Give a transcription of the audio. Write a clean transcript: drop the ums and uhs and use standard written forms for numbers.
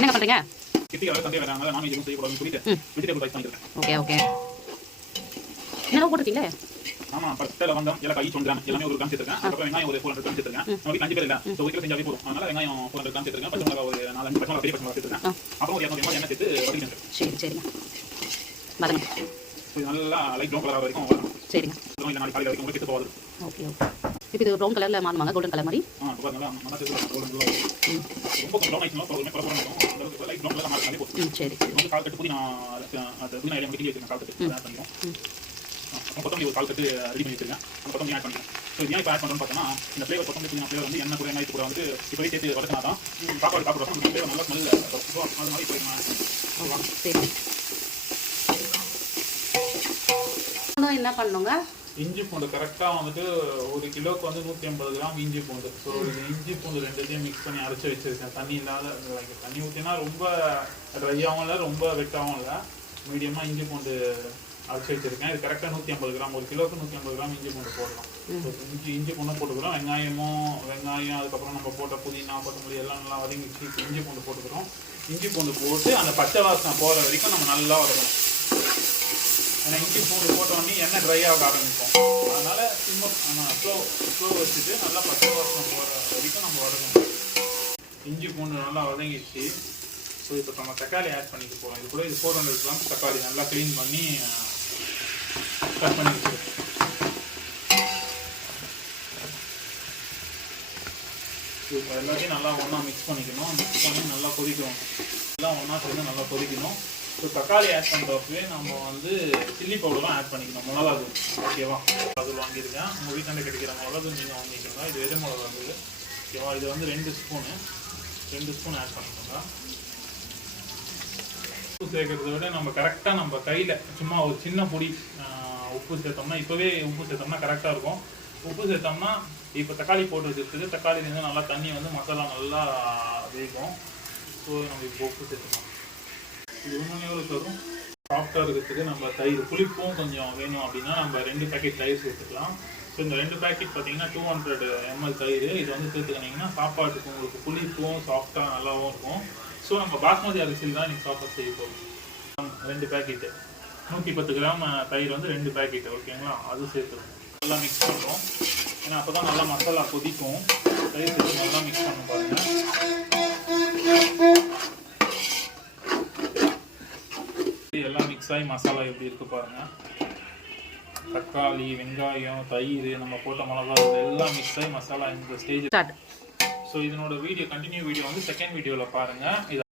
என்னங்க பண்றீங்க? கிட்டியால சண்டே வராங்க. நான் எதுவும் செய்ய கூடாதுன்னு சொல்லிட்டு வெஜிடபிள் ரைஸ் பண்ணிக்கிறேன். Okay okay. என்ன போட்டுட்டீங்களே? ஆமா, பட்டை லவங்கம் ஏலக்காய் சொல்றாங்க. எல்லாமே ஒரு கிராம் சேர்த்துறேன். அதுக்கப்புறம் வெங்காயம் ஒரு 400 கிராம் சேர்த்துறேன். நம்ம வீட்ல 5 பேர் இல்ல. சோ ஒரு கிலோ செஞ்சாவே போதும். அதனால வெங்காயம் 400 கிராம் சேர்த்துறேன். பச்சை மிளகாய் ஒரு 4-5 பச்சை மிளகாய் பெரிய பச்சை மிளகாய் சேர்த்துறேன். அப்புறம் ஒரு 200 ml எண்ணெய் சேர்த்து வதக்கிடுங்க. சரி சரிங்க. வதங்க. இது நல்லா லைட் ப்ரௌன் கலர் வரைக்கும் வதக்கணும். சரிங்க. அப்புறம் இந்த நாளைக்கு காலையில வரைக்கும் உங்களுக்கு போகாது. Okay okay. இப்போ இது ப்ரௌன் கலர்ல மாறுமாங்க, கோல்டன் கலர் மாதிரி? இப்போ நல்லா சேர்த்து கோல்டன் கலர். ரொம்ப ப்ரௌன் ஆயிடுச்சுனா பொறுமையா கலர் பண்ணணும். அந்த அளவுக்கு லைட் ப்ரௌன் கலர் மாறினாலே போதும். சரி. வந்து கால் கட்டு புதினா அந்த புதினா இலையை கிள்ளி வச்சிருக்கேன். கால் கட்டு ஆட் பண்ணிடுவோம். கொத்தமல்லி ஒரு கால் கட்டு ரெடி பண்ணி வச்சிருக்கேன். அந்த கொத்தமல்லி ஆட் பண்ணிடுவோம். ஸோ இது ஏன் இப்போ ஆட் பண்ணுறோம்னு பார்த்தோன்னா இந்த ஃப்ளேவர் கொத்தமல்லி புதினா ஃப்ளேவர் வந்து எண்ணெய் கூட வெங்காயத்து கூட வந்து இப்போவே சேர்த்து வதக்கினா தான் சாப்பாடு சாப்பிட்றோம். அந்த ஃப்ளேவர் நல்லா ஸ்மெல் ஸோ அது மாதிரி இப்போ நான் சரி. என்ன பண்ணுங்க? இஞ்சி பூண்டு கரெக்டாக வந்துட்டு ஒரு கிலோவுக்கு வந்து 150 கிராம் இஞ்சி பூண்டு. ஸோ இது இஞ்சி பூண்டு ரெண்டுத்தையும் மிக்ஸ் பண்ணி அரைச்சி வச்சிருக்கேன். தண்ணி இல்லாத தண்ணி ஊற்றினா ரொம்ப ட்ரையாகவும் இல்லை, ரொம்ப வெட்டாகவும் இல்லை, மீடியமாக இஞ்சி பூண்டு அரைச்சி வச்சிருக்கேன். இது கரெக்டாக 150 கிராம், ஒரு கிலோவுக்கு 150 கிராம் இஞ்சி பூண்டு போடலாம். இஞ்சி பூண்டு போட்டுக்கிறோம். வெங்காயம் அதுக்கப்புறம் நம்ம போட்ட புதினா கொத்தமல்லி எல்லாம் நல்லா வதங்கி இஞ்சி பூண்டு போட்டுக்கிறோம். இஞ்சி பூண்டு போட்டு அந்த பச்சை வாசனை போகிற வரைக்கும் நம்ம நல்லா வதக்கணும். ஏன்னா இஞ்சி பூண்டு போட்டோடனே எண்ணெய் ட்ரை ஆக ஆரம்பிக்கும். அதனால் ஸ்லோ வச்சுட்டு நல்லா பச்சை வாசனை போகிற வரைக்கும் நம்ம வதக்கணும். இஞ்சி பூண்டு நல்லா வதங்கிடுச்சு. ஸோ இப்போ நம்ம தக்காளி ஆட் பண்ணிட்டு போகிறோம். இது கூட இது 400 கிராம் தக்காளி நல்லா க்ளீன் பண்ணி கட் பண்ணி வச்சுருக்கோம். இப்போ எல்லாத்தையும் நல்லா ஒன்றா மிக்ஸ் பண்ணிக்கணும். மிக்ஸ் பண்ணி நல்லா கொதிக்கணும். எல்லாம் ஒன்றா சேர்ந்து நல்லா கொதிக்கணும். ஸோ தக்காளி ஆட் பண்ணுறப்பவே நம்ம வந்து சில்லி பவுடரும் ஆட் பண்ணிக்கணும். மிளகாத்தூள் ஓகேவா? அது வாங்கியிருக்கேன். உங்கள் வீட்டாண்ட கிடைக்கிற மிளகாத்தூள் நீங்கள் வாங்கிக்கோங்க. இது எது மிளகாத்தூள் ஓகேவா? இது வந்து 2 ஸ்பூன் ஆட் பண்ணிக்கோங்க. உப்பு சேர்க்கறத விட நம்ம கரெக்டாக நம்ம கையில் சும்மா ஒரு சின்ன பொடி உப்பு சேர்த்தோம்னா, இப்போவே உப்பு சேர்த்தோம்னா கரெக்டாக இருக்கும். உப்பு சேர்த்தோம்னா இப்போ தக்காளி போட்டு வச்சுருக்குது. தக்காளிலேருந்து நல்லா தண்ணி வந்து மசாலா நல்லா வேகும். ஸோ நம்ம இப்போ உப்பு சேர்த்துக்கலாம். இது உண்மையோடு தரும். சாஃப்டாக இருக்கிறதுக்கு நம்ம தயிர் புளிப்பும் கொஞ்சம் வேணும் அப்படின்னா நம்ம 2 பேக்கெட் தயிர் சேர்த்துக்கலாம். ஸோ இந்த 2 பேக்கெட் பார்த்தீங்கன்னா 200 ml தயிர். இது வந்து சேர்த்துக்கிட்டிங்கன்னா சாப்பாட்டுக்கு உங்களுக்கு புளிப்பும் சாஃப்டாக நல்லாவும் இருக்கும். ஸோ நம்ம பாஸ்மதி அரிசியில் தான் நீங்கள் சாப்பாடு செய்ய போகிறோம். 2 பேக்கெட்டு 110 கிராம் தயிர் வந்து 2 பேக்கெட்டு ஓகேங்களா? அது சேர்த்துருவோம். நல்லா மிக்ஸ் பண்ணுறோம். ஏன்னா அப்போ தான் நல்லா மசாலா கொதிக்கும். தயிர் சேர்த்து நல்லா மிக்ஸ் பண்ண பாருங்கள். எல்லாம் மிக்ஸ் ஆகி மசாலா எப்படி இருக்கு பாருங்க. தக்காளி, வெங்காயம், தயிர், நம்ம போட்ட மிளகா எல்லாம் மிக்ஸ் ஆகி மசாலா இந்த ஸ்டேஜ். ஸோ இதனோட கண்டினியூ வீடியோ வந்து செகண்ட் வீடியோவில் பாருங்கள்.